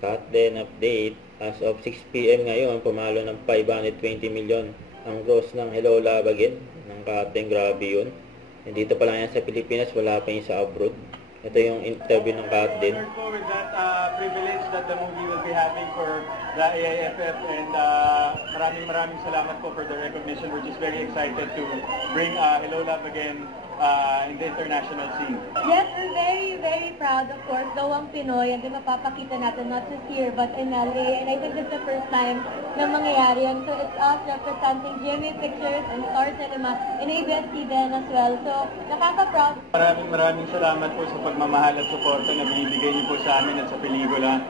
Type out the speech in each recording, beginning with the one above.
Cut din update. As of 6 PM ngayon, pumalo ng 520 million ang gross ng Hello Love Again ng Katen. Grabe yun. Dito pa lang yan sa Pilipinas, wala pa yung sa abroad. Ito yung interview ng Katen. Honored po with that privilege that the movie will be having for the AIFF, and maraming salamat po for the recognition. We're just very excited to bring Hello Love Again in the international scene. Yes, we're very proud, of course, gawang Pinoy, and mapapakita natin not just here but in LA, and I think it's the first time na mangyayari yan. So it's us representing GMA Pictures and Star Cinema and ABS-CBN as well. So nakaka-proud. Maraming salamat po sa pagmamahal at suporta na binibigay niyo po sa amin at sa pelikula.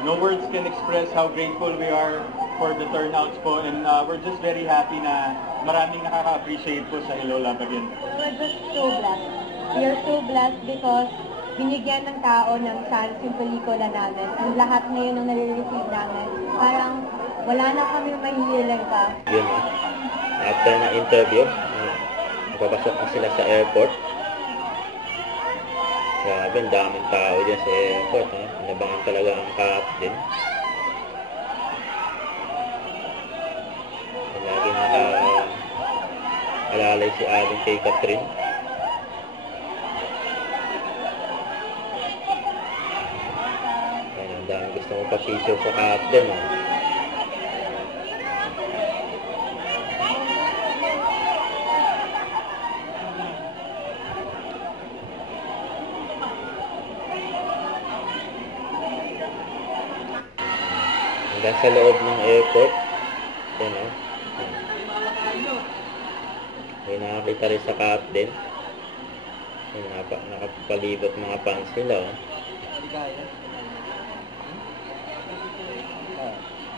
No words can express how grateful we are for the turnouts po, and we're just very happy na maraming nakaka-appreciate po sa Hello Love Again. We're just so blessed. We are so blessed because binigyan ng tao ng chance yung pelikula namin. Ang lahat ngayon ang nare-receive namin. Parang wala na kami mahihiling pa. Yun. After ng interview, napapasok na sila sa airport. Grabe, ang daming tao dyan sa airport. Inabangan talaga ang Katen. Laging naka-alalay si Alden kay Catherine. Ang daming gusto mong pa-picture sa Katen. Hanggang sa loob ng airport. Yan o. May nakakita rin sa Katen. Nakapalibot mga fans nila o.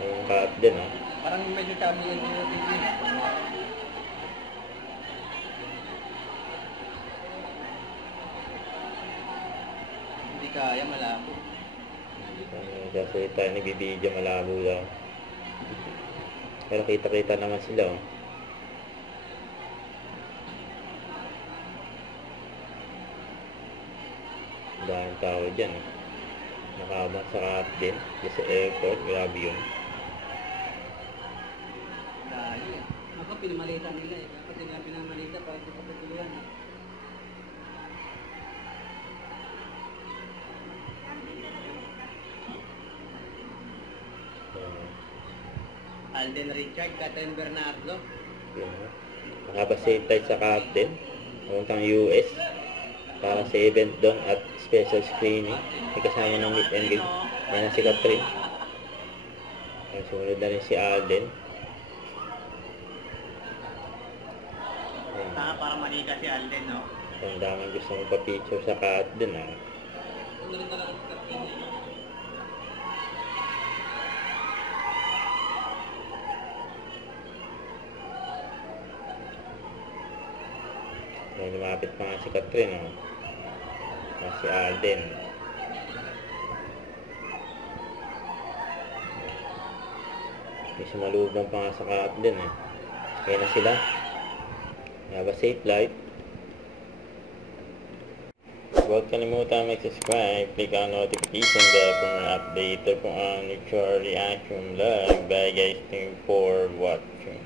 Yung Katen o. Parang medyo kami yung hindi kaya, malabo. Kasi tayo nagbibideo, malabo lang. Pero kita-kita naman sila oh. Dahil tao dyan oh. Nakabang sa Katen sa airport, grabe yun. Dahil ako pinamalita nila eh. Kapag nila pinamalita para ito patutuluan eh. Alden Richard, Catherine Bernardo. Yun, nakabasay tayo sa Katen, puntang US para sa event doon at special screening. May kasama ng meet and greet. Yan na si Catherine. Sumunod na rin si Alden. Para manika si Alden, no? Ang daming gusto mong pa-picture sa Katen ah. May lumapit pa nga si Catherine oh. Si Alden. May sumalubong pa nga sa Katen eh. Kaya na sila. Have a safe flight. Huwag kalimutan mag-subscribe, click ang notification bell for more update kung ano your reaction live. Bye guys, thank you for watching.